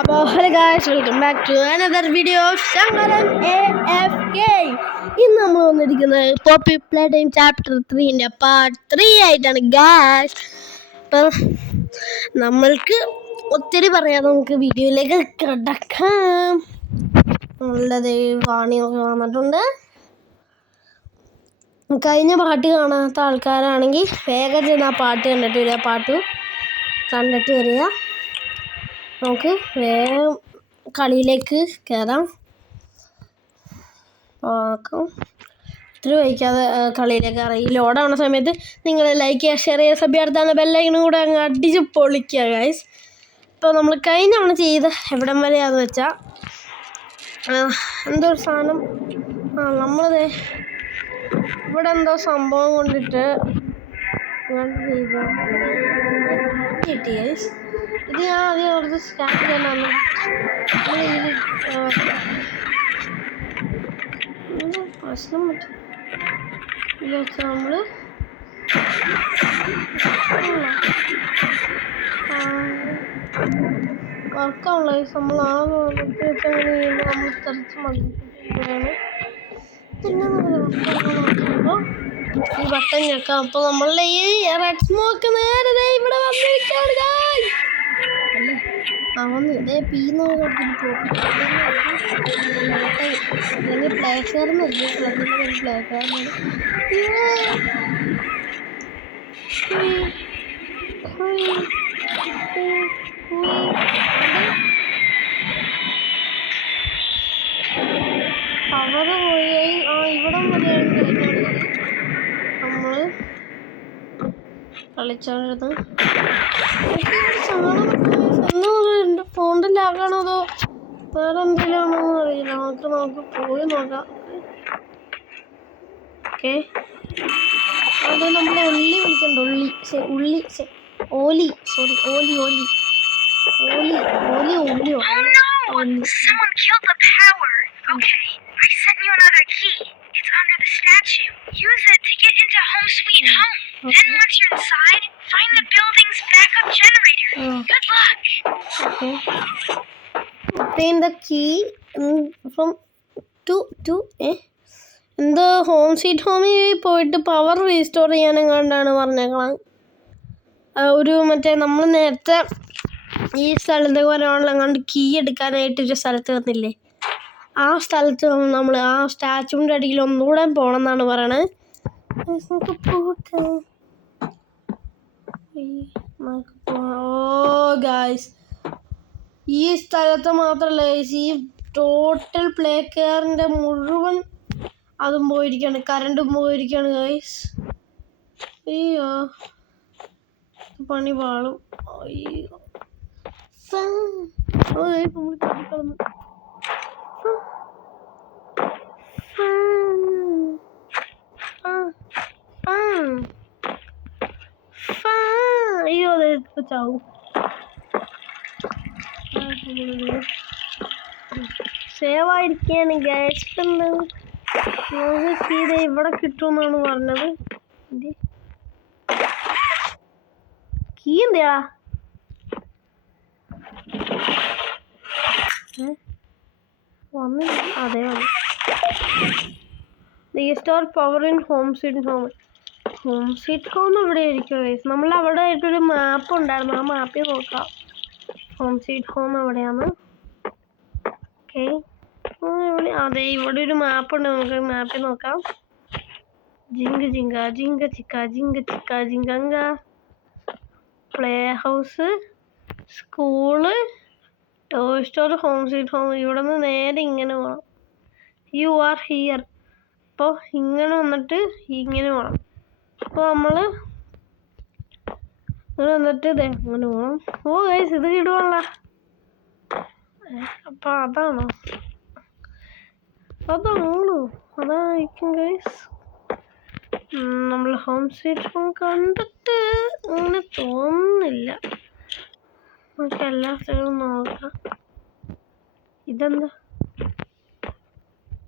അപ്പോൾ hello guys, welcome back to another video of Shankaran AFK. ഇന്ന് നമ്മൾ വന്നിരിക്കുന്നത് പോപ്പി പ്ലേ ടൈം ചാപ്റ്റർ 3ൻ്റെ പാർട്ട് 3 ആയിട്ടാണ് ഗായ്സ്. അപ്പം നമ്മൾക്ക് ഒത്തിരി പറയാതെ നമുക്ക് വീഡിയോയിലേക്ക് കിടക്കാം. നല്ലത് വാണിയൊക്കെ വന്നിട്ടുണ്ട്. കഴിഞ്ഞ പാട്ട് കാണാത്ത ആൾക്കാരാണെങ്കിൽ വേഗം ചെന്ന് ആ പാട്ട് കണ്ടിട്ട് വരിക, പാട്ട് കണ്ടിട്ട് വരിക. നമുക്ക് വേഗം കളിയിലേക്ക് കയറാം. ഒത്തിരി വൈകാതെ കളിയിലേക്ക് കയറാം. ഈ ലോഡാവുന്ന സമയത്ത് നിങ്ങൾ ലൈക്ക് ചെയ്യുക, ഷെയർ ചെയ്യുക, സബ്സ്ക്രൈബ് ബെല്ലൈക്കനും കൂടെ അങ്ങ് അടിച്ച് പൊളിക്കുക ഗൈസ്. ഇപ്പോൾ നമ്മൾ കഴിഞ്ഞ തവണ ചെയ്ത് എവിടം വരെയാന്ന് വെച്ചാൽ എന്തോ ഒരു സാധനം നമ്മളിത് ഇവിടെ എന്തോ സംഭവം കൊണ്ടിട്ട് കിട്ടി ഗൈസ്. ഇത് ഞാൻ ആദ്യം ഓർത്ത് സ്റ്റാർട്ട് ചെയ്യാനാണ് പ്രശ്നം പറ്റും. ഇത് വെച്ചാൽ നമ്മൾ വർക്കാവുള്ള നമ്മൾ ആ വെച്ച് അങ്ങനെ ചെയ്യുമ്പോൾ നമ്മൾ തെറിച്ച് മതിയാണ്. പിന്നെ നോക്കുമ്പോൾ ഈ ബട്ടൺ ഞെക്കാം. അപ്പോൾ നമ്മളുടെ ഈ റെഡ് സ്മോക്ക് നേരെ ഇവിടെ വന്നിരിക്കുകയാണ് ഗായ്സ്. അവന്ന് ഇതേ പീന്ന് അല്ലെങ്കിൽ പ്ലേക്കാരെന്ന് പ്ലേക്കാരനാണ്. അവര് പോയി ഇവിടം വരെയാണ് നമ്മൾ കളിച്ചോണ്ടിരുന്നത്. എൻ്റെ ഫോണിൻ്റെ ലാഗാണോ അതോ വേറെ എന്തെങ്കിലും ആണോ അറിയില്ല. നമുക്ക് പോയി നോക്കാം. ഓക്കെ, അത് നമ്മൾ ഉള്ളി വിളിക്കണ്ട. ഓലി Okay, I sent you another key. It's under the statue. Use it to get into Home Sweet Home. Then once you're inside, find the building's backup generator. Good luck. Okay. Obtain the key from എന്തോ home sweet ഹോമിൽ പോയിട്ട് power restore ചെയ്യാനെങ്ങാണ്ടാണ് പറഞ്ഞേക്കണം. ഒരു മറ്റേ നമ്മൾ നേരത്തെ ഈ സ്ഥലത്ത് വരാനുള്ളങ്ങാണ്ട് കീ എടുക്കാനായിട്ടൊരു സ്ഥലത്ത് വന്നില്ലേ, ആ സ്ഥലത്ത് നമ്മൾ ആ സ്റ്റാച്ചുവിൻ്റെ അടിയിൽ ഒന്നുകൂടെ പോകണം എന്നാണ് പറയണത്. ഗായ്സ്, ഈ സ്ഥലത്ത് മാത്രമല്ല ഗൈസ്, ഈ ടോട്ടൽ പ്ലേ കെയറിൻ്റെ മുഴുവൻ അതും പോയിരിക്കുകയാണ്, കറണ്ടും പോയിരിക്കുകയാണ് ഗൈസ്. അയ്യോ, പണി പാളും. അയ്യോ അയ്യോ അതെ ചാവും. സേവായിരിക്കുകയാണ് ഗ്യാസ്. നമുക്ക് ഇത് ഇവിടെ കിട്ടുമെന്നാണ് പറഞ്ഞത്. കീ എന്തിയാ വന്നില്ല? അതെ വന്നു. Restore power in home sweet home. Home sweet home ഇവിടെ ആയിരിക്കും ഗൈസ്. നമ്മൾ അവിടെ ആയിട്ടൊരു മാപ്പ് ഉണ്ടായിരുന്നു, ആ മാപ്പിൽ നോക്കാം ഹോം സ്വീറ്റ് ഹോം എവിടെയാണ്. ഓക്കെ, അതെ ഇവിടെ ഒരു മാപ്പ് ഉണ്ട്, നമുക്ക് മാപ്പിൽ നോക്കാം. ജിങ്കങ്ക play house, school, toy store, home sweet home. ഇവിടെ നിന്ന് നേരെ ഇങ്ങനെ പോകണം. You are here. അപ്പോൾ ഇങ്ങനെ വന്നിട്ട് ഇങ്ങനെ പോകണം. അപ്പോൾ നമ്മൾ ഇങ്ങനെ വന്നിട്ട് ഇതേ അങ്ങനെ പോകണം. ഓ ഗൈസ്, ഇത് കിടുവല്ല. അപ്പോൾ അതാണോ? അതായിരിക്കും ഗൈസ്. നമ്മൾ ഹോം സ്വീറ്റ് ഹോം കണ്ടിട്ട് അങ്ങനെ തോന്നുന്നില്ല. നമുക്ക് എല്ലാ സ്ഥലവും നോക്കാം. ഇതെന്താ?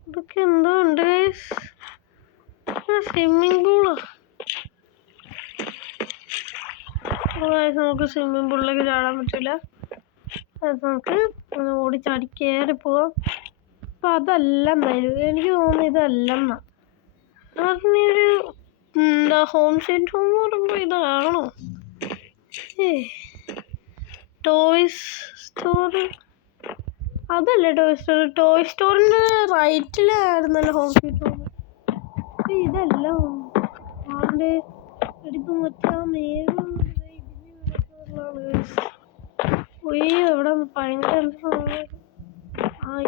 ഇതൊക്കെ എന്തോ ഉണ്ട് ഗൈസ്. സ്വിമ്മിങ് പൂളോ? നമുക്ക് സ്വിമ്മിങ് പൂളിലേക്ക് ചാടാൻ പറ്റില്ല. നമുക്ക് ഓടിച്ചാടി കയറി പോവാം. അപ്പം അതല്ല എന്തായാലും എനിക്ക് തോന്നുന്നു ഇതല്ലെന്നാ. ഒരു എന്താ ഹോം സ്വീറ്റ് ഹോം എന്ന് പറയുമ്പോൾ ഇതാണോ? ടോയ്സ് സ്റ്റോർ അതല്ലേ ടോയ് സ്റ്റോറിൻ്റെ റൈറ്റിലായിരുന്നല്ലോ ഹോം സ്വീറ്റ് ഹോം. ഇതല്ല ആണ്ട് എടുത്ത് മറ്റാ മേഘം ഇവിടെ ഭയങ്കര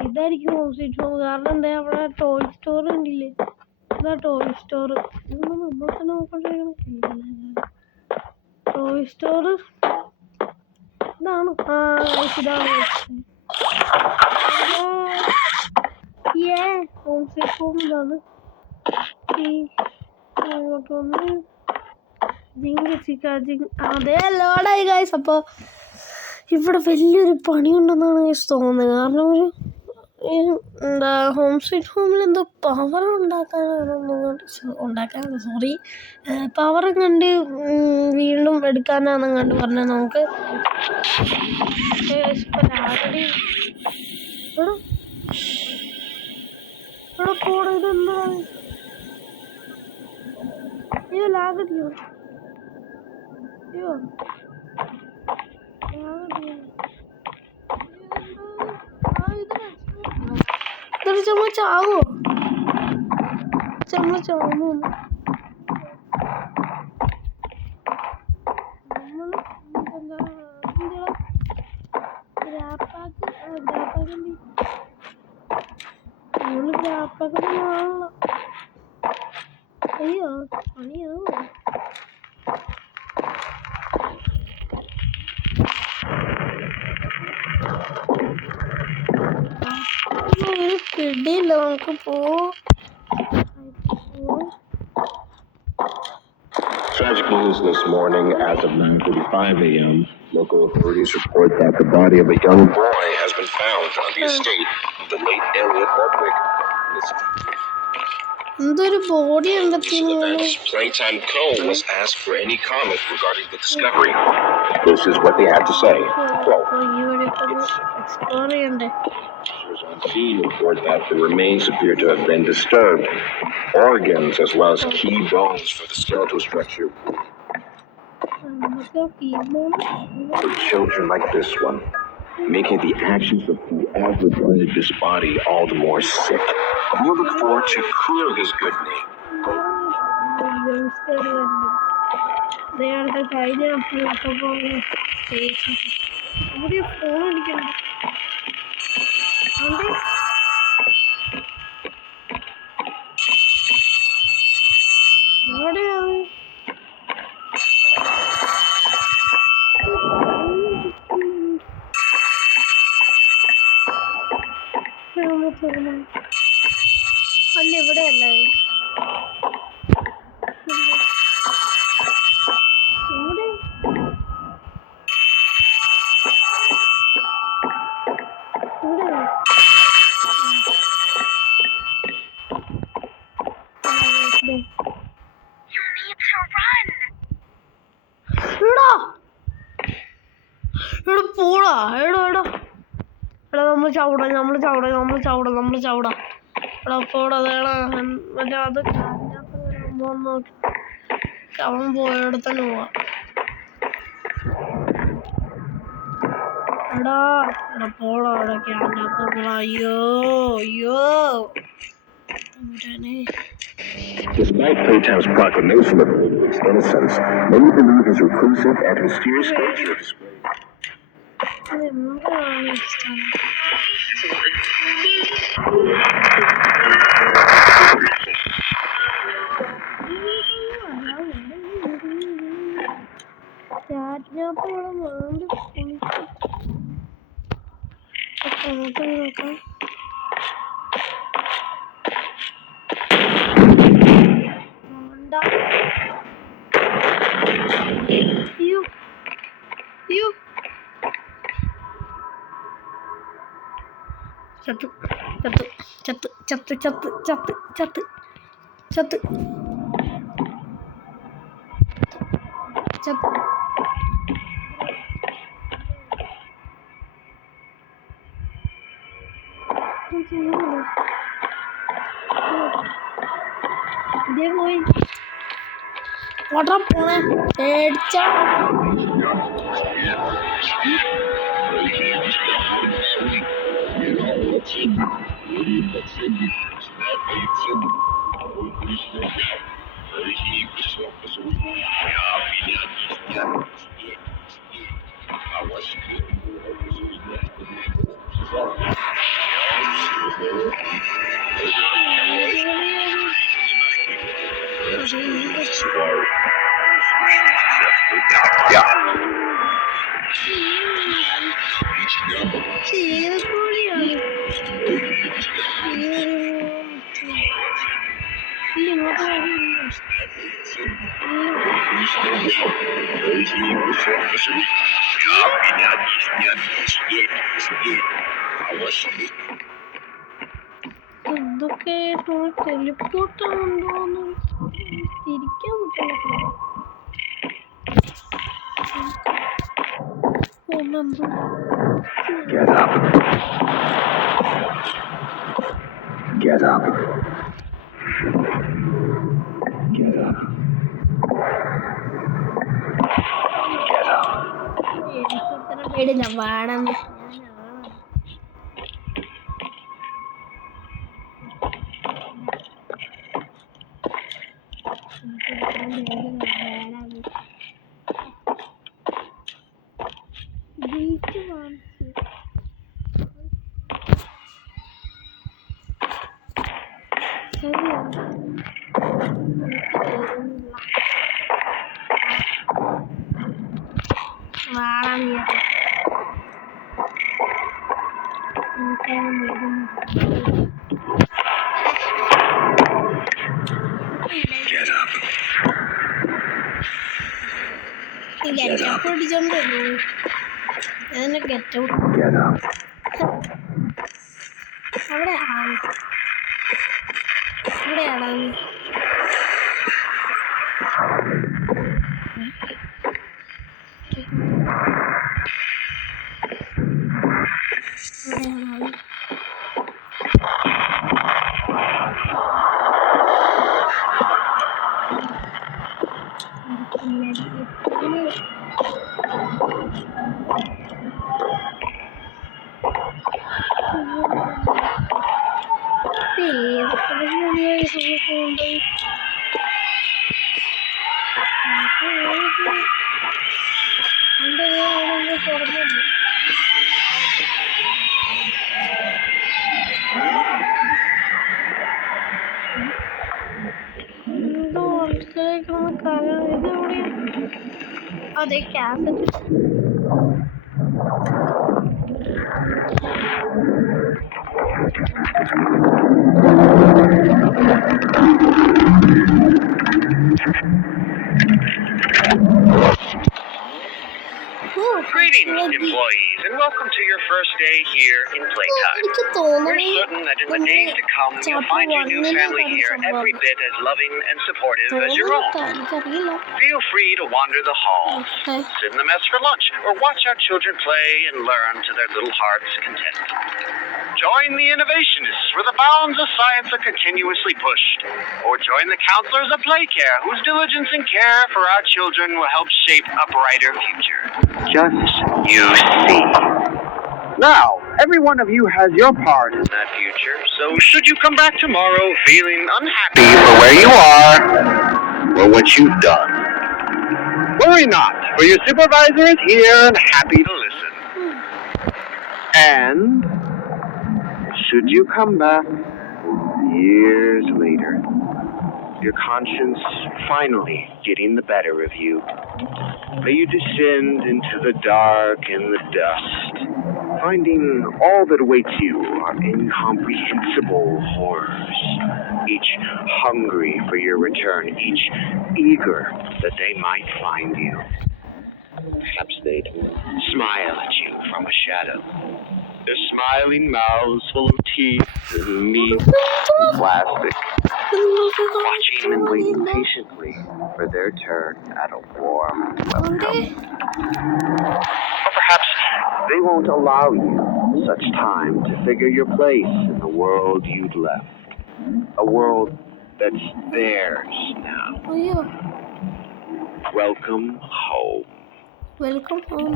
ഇതായിരിക്കും ഹോം സ്വീറ്റ് ഹോം. കാരണം എന്താ അവിടെ ടോയ് സ്റ്റോർ ഉണ്ടില്ലേ, ഇതാ ടോയ് സ്റ്റോർ. ഇതൊന്നും നമ്മൾ തന്നെ നോക്കണ്ടിരിക്കണം. ടോയ് സ്റ്റോർ ഇതാണ്. ഇതാണ് ഹോം സ്വീറ്റ് ഹോം. ഇതാണ് അങ്ങോട്ട് വന്ന് അതേ ലോഡായി ഗൈസ്. അപ്പോൾ ഇവിടെ വലിയൊരു പണിയുണ്ടെന്നാണ് ഗൈസ് തോന്നുന്നത്. കാരണം ഒരു എന്താ ഹോം സ്വീറ്റ് ഹോമിൽ എന്തോ പവർ ഉണ്ടാക്കാനാണ് സോറി പവറും കണ്ട് വീണ്ടും എടുക്കാനാണെന്നും കണ്ട് പറഞ്ഞാൽ നമുക്ക് ഇവിടെ കൂടെ ഇതെന്താണ് ലാഗടിയോ? ഇതൊരു ചുമ ചാവോ? ചാമോ അയ്യോ പണിയാവോ? പിടിയില്ല, നമുക്ക് പോവാം. Tragic news this morning. As of 9:45 a.m., local authorities report that the body of a young boy has been found on the estate of the late Elliot Ludwig. എന്തൊരു body Playtime Co. was asked for any comment regarding the discovery. This is what they had to say. Quote, on scene report that the remains appear to have been disturbed. Organs as well as key bones for the skeletal structure. For children like this one, making the actions of whoever buried this body all the more sick. We look forward to clear his good name. അല്ല ഇവിടെയല്ല പോടാ എടാ നമ്മൾ ചവിടാ എടാ പോടാ മറ്റേ അത് നോക്കി അവൻ പോയവിടെ തന്നെ പോവാ. എടാ പോടാ അവിടെ ക്യാമറ. അയ്യോ Despite Playtime's proclamation of its innocence, many believe his reclusive and mysterious nature displayed. ചത്ത്. ഇതേ പോയി ഓടാ പോണേ പേടിച്ച ചീരക്കൂടിയാണ് എന്തൊക്കെ ടെലിപ്പോർട്ടാണുണ്ടോന്ന് തിരിക്കാൻ പറ്റില്ല. Get up. Get up. Get up. Get up. എനിക്കിത്ര പേടില്ല വേണമെന്ന് Get up. ഗെറ്റപ്പ് പിടിച്ചോണ്ട് അതിനെ ഗെറ്റപ്പ് Get up. അവിടെയാടാ അതെ cassette Greetings, employees, and welcome to your first day here in Playtime. എനിക്ക് We're തോന്നുന്നു certain that in the days to come, you'll find your new family here every bit as loving and supportive as your own. എനിക്കറിയില്ല Feel free to wander the halls, sit in the mess for lunch, or watch our children play and learn to their little hearts' content. Join the innovationists where the bounds of science are continuously pushed, or join the counselors of Playcare whose diligence and care for our children will help shape a brighter future. Just you see. Now, every one of you has your part in that future, so should you come back tomorrow feeling unhappy for where you are or what you've done, worry not, for your supervisor is here and happy to listen. And should you come back years later, your conscience finally getting the better of you, may you descend into the dark and the dust, finding all that awaits you are incomprehensible horrors, each hungry for your return, each eager that they might find you. Perhaps they'd smile at you from a shadow, their smiling mouths full of teeth and meat and plastic, watching and waiting patiently for their turn at a warm welcome. Or perhaps they won't allow you such time to figure your place in the world you'd left. A world that's theirs now. അയ്യോ Welcome home. Welcome home.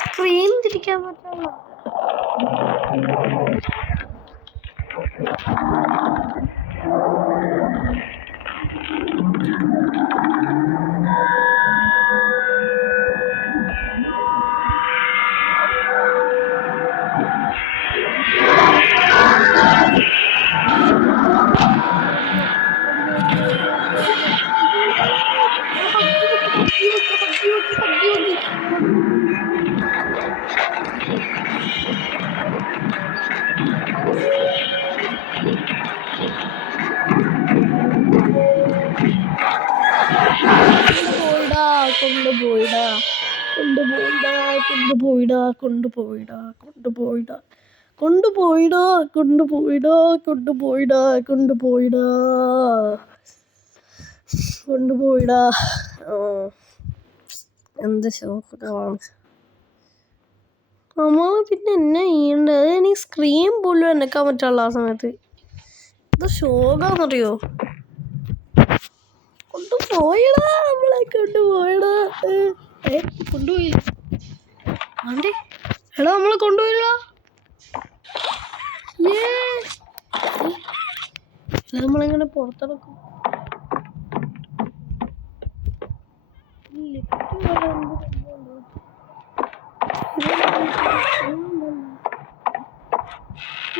Screen തിരിക്കാൻ പറ്റില്ല. കൊണ്ടുപോയിടാ കൊണ്ടുപോയിടാ കൊണ്ടുപോയിടാ കൊണ്ടുപോയിടാ കൊണ്ടുപോയിടാ കൊണ്ടുപോയിടാ കൊണ്ടുപോയിടാ കൊണ്ടുപോയിടാ കൊണ്ടുപോയിടാ കൊണ്ടുപോയിടാ. എന്ത് ശോകമാണ് അമ്മ. പിന്നെ എന്നെ ചെയ്യേണ്ടത്? എനിക്ക് screen പോലും എന്നെക്കാൻ പറ്റുള്ള ആ സമയത്ത്. ഇത് ശോകാന്നറിയോ? കൊണ്ടുപോയടാ നമ്മളെ കൊണ്ടുപോയടാ. കൊണ്ടുപോയില്ല ആണ്ടേ. എടാ നമ്മളെ കൊണ്ടുപോയില്ല. നമ്മളിങ്ങനെ പുറത്തിറക്കും.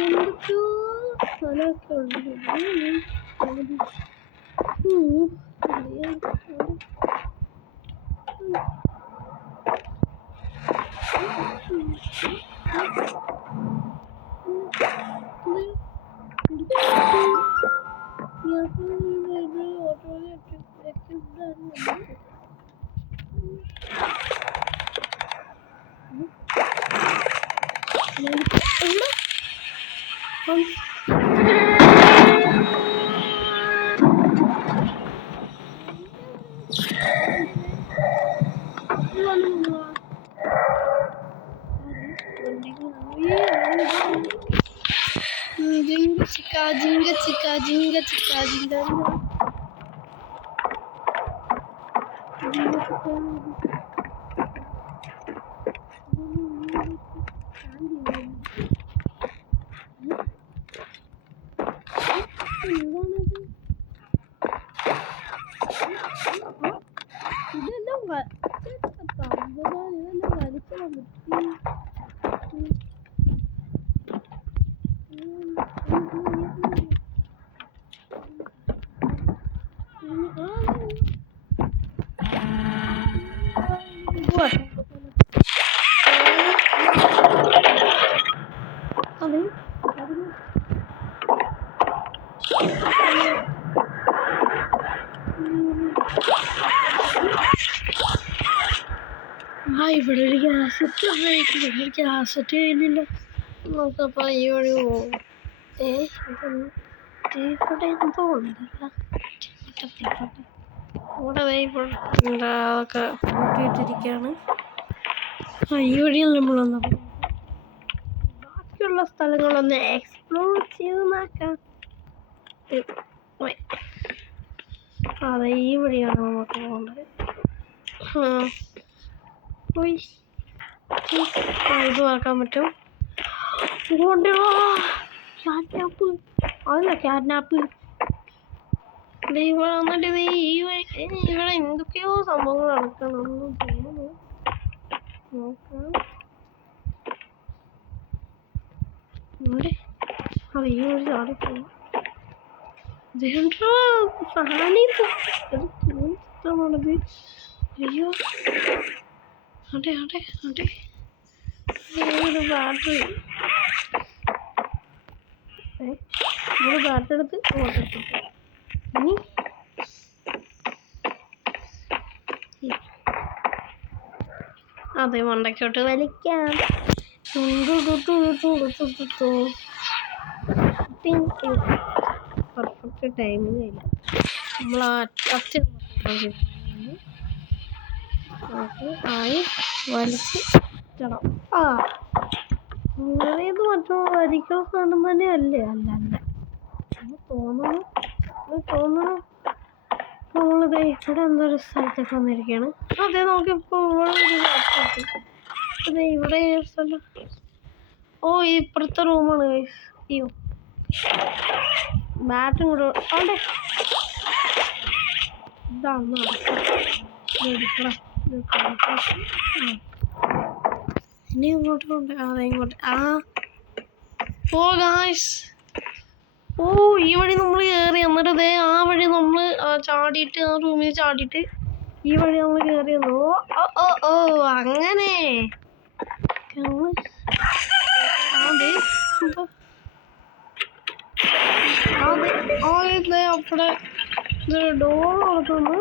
എന്തൊക്കെയോ സ്ഥലമൊക്കെ ഉണ്ട്. Jinga chika jinga chika jinga. ഇവിടെ ഒരു ഗ്യാസ് ചെയ്യുന്നില്ല. നോക്കപ്പോൾ ഈ വഴി പോകും. ഇവിടെ എന്തോ ഉണ്ടല്ല. ഇവിടെ എന്താ അതൊക്കെ കൂട്ടിയിട്ടിരിക്കുകയാണ്. ഈ വഴിയാണ് നമ്മളൊന്ന് ബാക്കിയുള്ള സ്ഥലങ്ങളൊന്ന് എക്സ്പ്ലോർ ചെയ്ത് നോക്കാം. അതെ, ഈ വഴിയാണ് നമുക്ക് പോകേണ്ടത്. ഇത് നോക്കാൻ പറ്റും. ക്യാറ്റ്നാപ്പ് അതല്ല, ക്യാറ്റ്നാപ്പ്. ഇവിടെ വന്നിട്ട് ഇവിടെ എന്തൊക്കെയോ സംഭവങ്ങൾ നടക്കണമെന്ന് തോന്നുന്നു. നോക്കാം. അത് ഈ വഴി ചാടിപ്പോകും. ഇഷ്ടമാണത്. അയ്യോ, അതെ അതെ അതെ. ഒരു ബാറ്ററി നമ്മൾ ബാറ്ററി എടുത്ത് ഇനി അതെ മണ്ടയ്ക്കോട്ട് വലിക്കാം. പെർഫെക്റ്റ് ടൈമിങ് ഇല്ല. നമ്മൾ അറ്റ ആയി വലിച്ച് ഇടണം. അങ്ങനെയത് മറ്റോ വരിക്കുന്ന സാധനം തന്നെ അല്ലേ? അല്ല തോന്നുന്നു നമ്മളിത് ഇവിടെ എന്തൊരു സ്ഥലത്തൊക്കെ വന്നിരിക്കുകയാണ്. അതെ നമുക്കിപ്പോൾ അതെ ഇവിടെ സ്ഥലം. ഈ ഇപ്പുറത്തെ റൂമാണ്. അയ്യോ ബാറ്റും കൂടെ അവിടെ ഇതാണ് ഇനി ഇങ്ങോട്ട് കൊണ്ട് അതെ ഇങ്ങോട്ട് ഗായ്സ്. ഈ വഴി നമ്മൾ കയറി എന്നിട്ട് അതേ ആ വഴി നമ്മൾ ചാടിയിട്ട് ആ റൂമിൽ ചാടിയിട്ട് ഈ വഴി നമ്മൾ കയറി വന്നു. അങ്ങനെ അവിടെ ഡോർ തുറക്കുന്നു.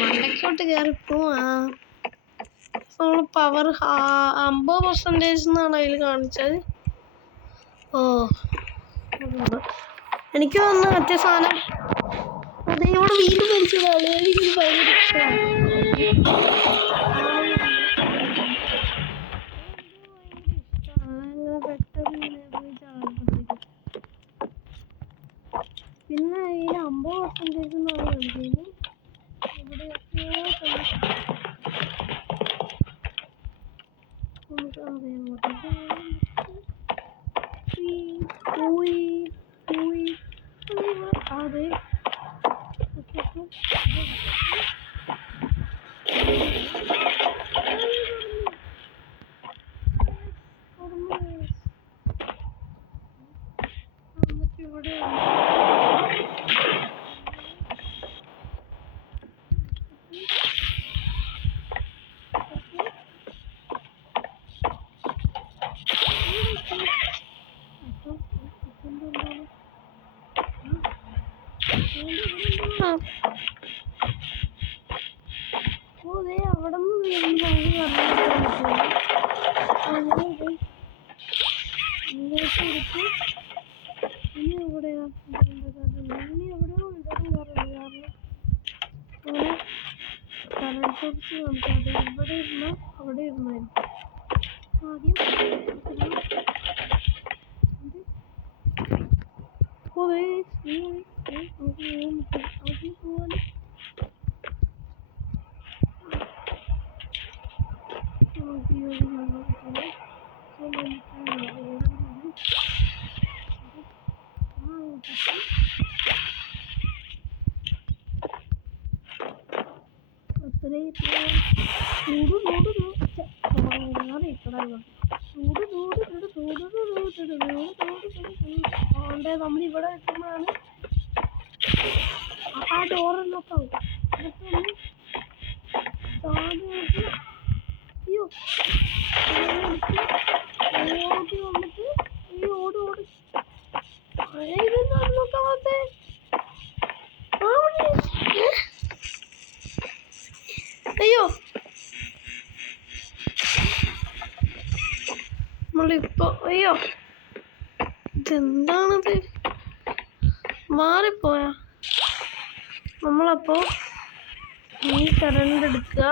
മണ്ടയ്ക്കോട്ട് കയറിപ്പോ. നമ്മൾ പവർ 50% എന്നാണ് അതിൽ കാണിച്ചത്. എനിക്ക് തോന്നുന്നു മറ്റേ സാധനം അതെ ഇവിടെ വീണ്ടും മരിച്ചതാണ്. എനിക്ക് ഭയങ്കര ഇഷ്ടമാണ്. പിന്നെ ഈ 50% എന്നാണ് കണ്ടത്. അതെ ഇവിടെ അവിടെ ഇനി എവിടെയാ ഇനി എവിടെയോ കറൻസി നമുക്കത് ഇവിടെ ഇരുന്നോ അവിടെ ഇരുന്നായിരിക്കും. ആദ്യം പോവാൻ നമ്മളിവിടെ എത്തുമ്പോഴാണ് ആ ഡോറെന്നൊക്കാവും. അയ്യോ ഓടി വന്നിട്ട് ഈ ഓട് ഇതൊന്നും നോക്കാമത്തെ അയ്യോ നമ്മളിപ്പോ ഇതെന്താണിത് മാറിപ്പോയാ. നമ്മളപ്പോ ഈ കറണ്ട് എടുക്കുക.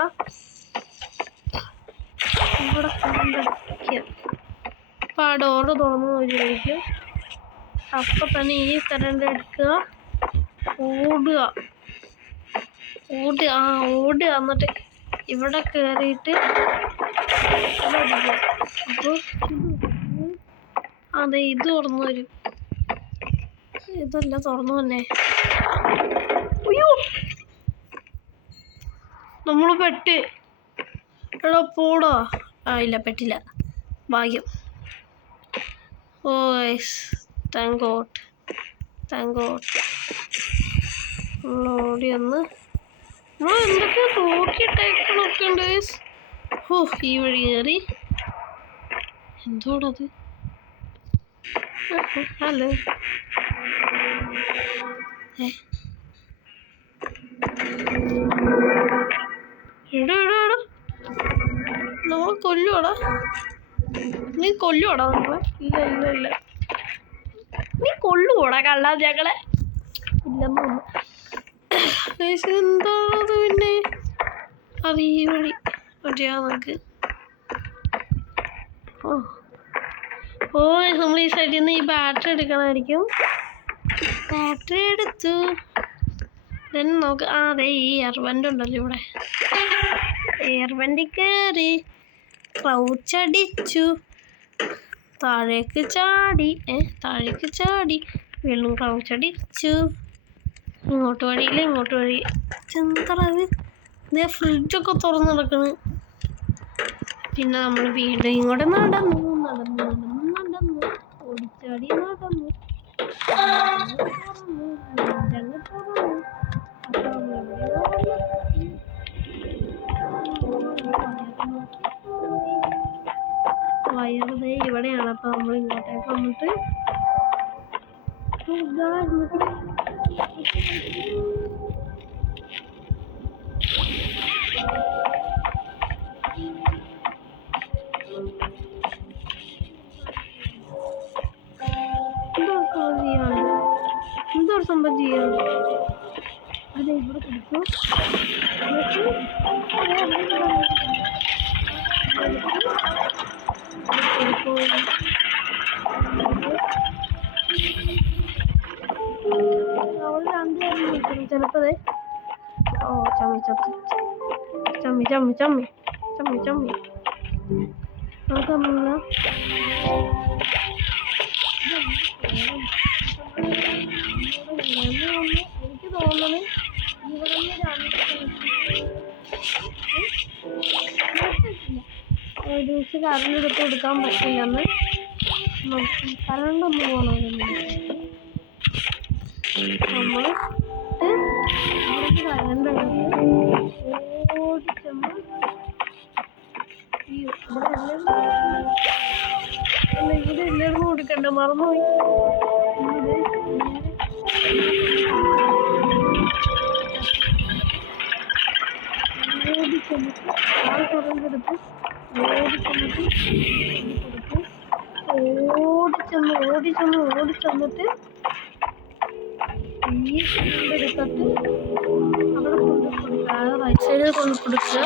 ഇവിടെ കറണ്ട് എടുക്കുക. അപ്പം ആ ഡോറ് തുറന്നു വരികയായിരിക്കും. അപ്പം തന്നെ ഈ കറണ്ട് എടുക്കുക. ഓടുക എന്നിട്ട് ഇവിടെ കയറിയിട്ട് അപ്പോൾ അതെ ഇത് തുറന്നു വരും. ഇതല്ല തുറന്നു തന്നെ. അയ്യോ നമ്മൾ പെട്ട്. എടാ പോടാ. ഇല്ല പെട്ടില്ല. ഭാഗ്യം. Thank God. ഓടി വന്ന് നമ്മൾ എന്തൊക്കെ നോക്കിയിട്ടേക്കണൊക്കെ ഉണ്ട്. ഈ വഴി കയറി. എന്തോടത്? ഹലോ എടാ നമ്മൾ കൊല്ലുവാടാ. നീ കൊല്ലുവാടാ നമ്മളെ? ഇല്ല ഇല്ല ഇല്ല, നീ കൊല്ലുവാടാ കള്ള ഞങ്ങളെ? ഇല്ലെന്ന് എന്താണത് പിന്നെ അറിയണി മറ്റേ നമുക്ക്. ഓ നമ്മൾ ഈ സൈഡിൽ നിന്ന് ഈ ബാറ്ററി എടുക്കണമായിരിക്കും. ബാറ്ററി എടുത്തു. നോക്ക്. അതെ ഈ എയർവെൻ്റ് ഉണ്ടല്ലോ ഇവിടെ. എയർവെൻ്റിൽ കയറി ക്രൗച്ചടിച്ചു, താഴേക്ക് ചാടി. വീണ്ടും ക്രൗച്ചടിച്ചു. ഇങ്ങോട്ട് വഴിയില്ല, ഇങ്ങോട്ട് വഴി. ചെന്തറത് ഇതേ ഫ്രിഡ്ജൊക്കെ തുറന്നു നടക്കണ്. പിന്നെ നമ്മൾ വീണ്ടും ഇങ്ങോട്ട് നടന്നു ഓടിച്ചാടി നടന്നു. വയറുതേ ഇവിടെയാണ്. അപ്പൊ നമ്മൾ ഇങ്ങോട്ടേക്ക് വന്നിട്ട് എന്തൊരു സംഭവം ചെയ്യാണ്. അതെ ഇവിടെ പിടിച്ചു. അവൾ രണ്ടുപേരും നിൽക്കുന്നു ചിലപ്പോ. ഓ ചമ്മി ചമ്മി ചമ്മി ചമ്മി ചമ്മി ചമ്മി നമുക്കൊന്നുമില്ല. എനിക്ക് തോന്നുന്നത് ഇവിടെ ഒരു ദിവസം കറണ്ട് എടുത്ത് കൊടുക്കാൻ പറ്റില്ലെന്ന്. കറണ്ടൊന്നും പോകണമെന്ന് നമ്മൾ കറണ്ട് ഓടിച്ചെന്ന് ഇവിടെ എല്ലാവരും കൊടുക്കണ്ട, മറന്നുപോയി. ഓടിച്ചെന്നിട്ട് ആ കറണ്ട് എടുത്ത് ഓടിച്ചെന്നിട്ട് ഈ കറണ്ട് എടുത്തിട്ട് അവിടെ കൊണ്ട് കൊടുക്കുക. റൈറ്റ് സൈഡിൽ കൊണ്ട് കൊടുക്കുക.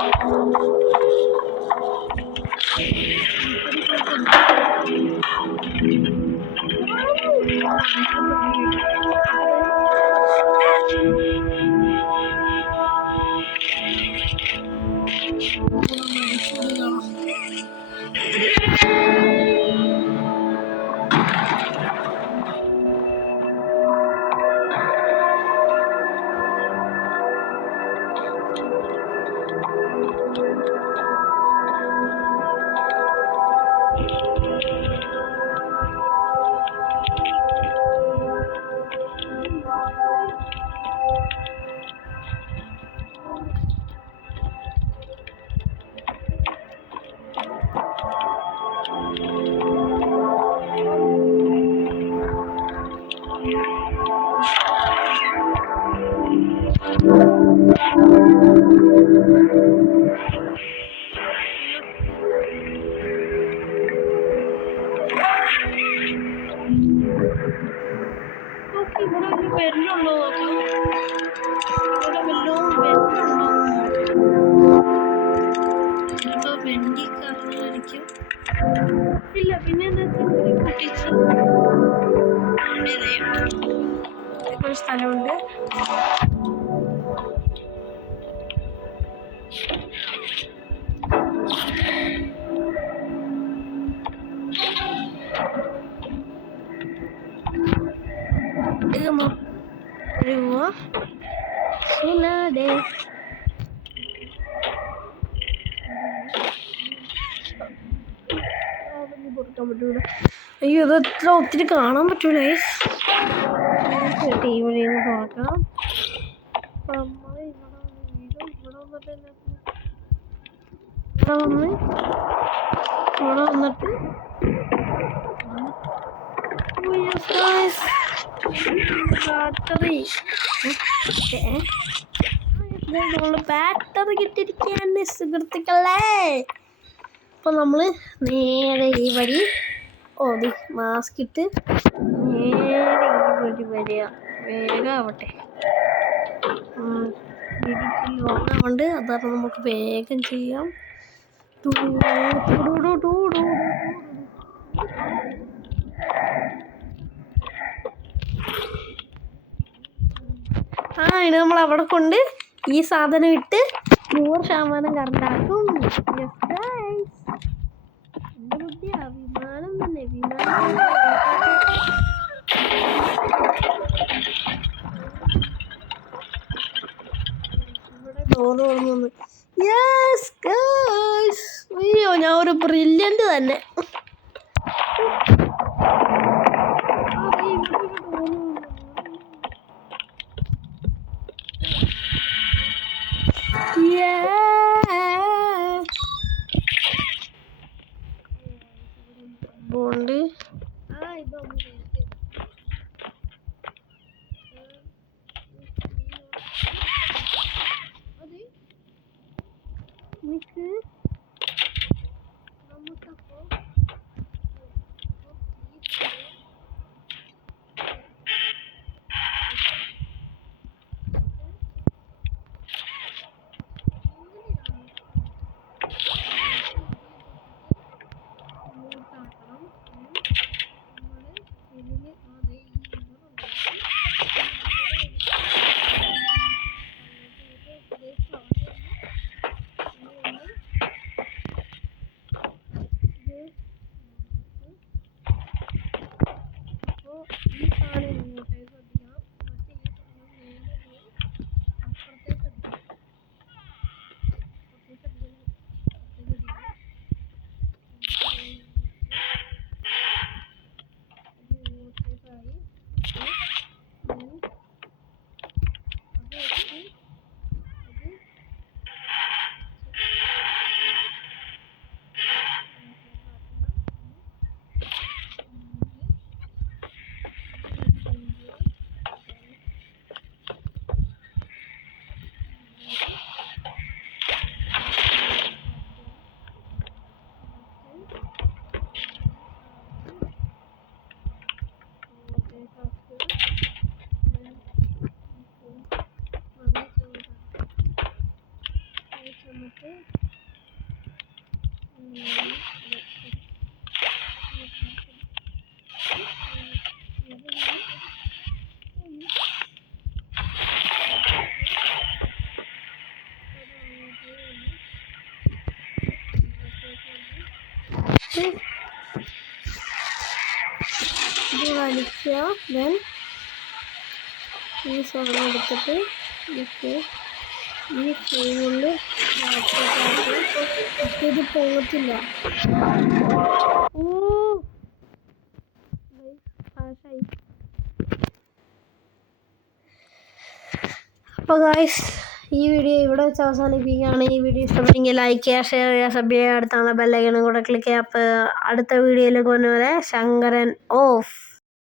വരുന്നുണ്ടോ നോക്കാം. ഇവിടെ വല്ലതും വരുന്നുണ്ടോ? ചിലപ്പോ വെണ്ടി കറങ്ങായിരിക്കും. ഇല്ല, പിന്നെ എന്താ പൊട്ടിച്ച് ഒരു സ്ഥലമുണ്ട്. അയ്യോ ഇത് എത്ര ഒത്തിരി കാണാൻ പറ്റൂലേ. ടി വി തുറക്കാം. നമ്മൾ ഇവിടെ വന്നിട്ട് ബാറ്ററി ബാറ്ററി കിട്ടിയിരിക്കുകയാണ് സുഹൃത്തുക്കളെ. അപ്പോൾ നമ്മൾ നേരെ ഈ വഴി മാസ്ക് ഇട്ട് നേരെ ഈ വഴി വരിക. വേഗം ആവട്ടെ. ലോങ്ങാവുണ്ട്, അതാണ് നമുക്ക് വേഗം ചെയ്യാം. ഇനി നമ്മൾ അവിടെ കൊണ്ട് ഈ സാധനം ഇട്ട് 100% കറണ്ടാക്കും. വിമാനം തന്നെ, വിമാനം. ഇവിടെ ഡോറ് തുറന്നു. യെസ് ഗയ്സ്, അയ്യോ ഞാൻ ഒരു ബ്രില്യൻ്റ് തന്നെ. ബോണ്ട് ഇത് വലിക്കുക. ദെൻ ഈ സാധനം എടുത്തിട്ട് ഈ ഫ്രെയിം കൊണ്ട് ഇത് പോകത്തില്ല. അപ്പോൾ ഗായ്സ്, ഈ വീഡിയോ ഇവിടെ വെച്ച് അവസാനിപ്പിക്കുകയാണ്. ഈ വീഡിയോ ഇഷ്ടപ്പെട്ടെങ്കിൽ ലൈക്ക് ചെയ്യുക, ഷെയർ ചെയ്യുക, സബ് ചെയ്യുക, അടുത്താണ് ബെല്ലൈക്കണും കൂടെ ക്ലിക്ക് ചെയ്യുക. അപ്പോൾ അടുത്ത വീഡിയോയിൽ കൊണ്ടുവരെ ശങ്കരൻ ഓഫ്.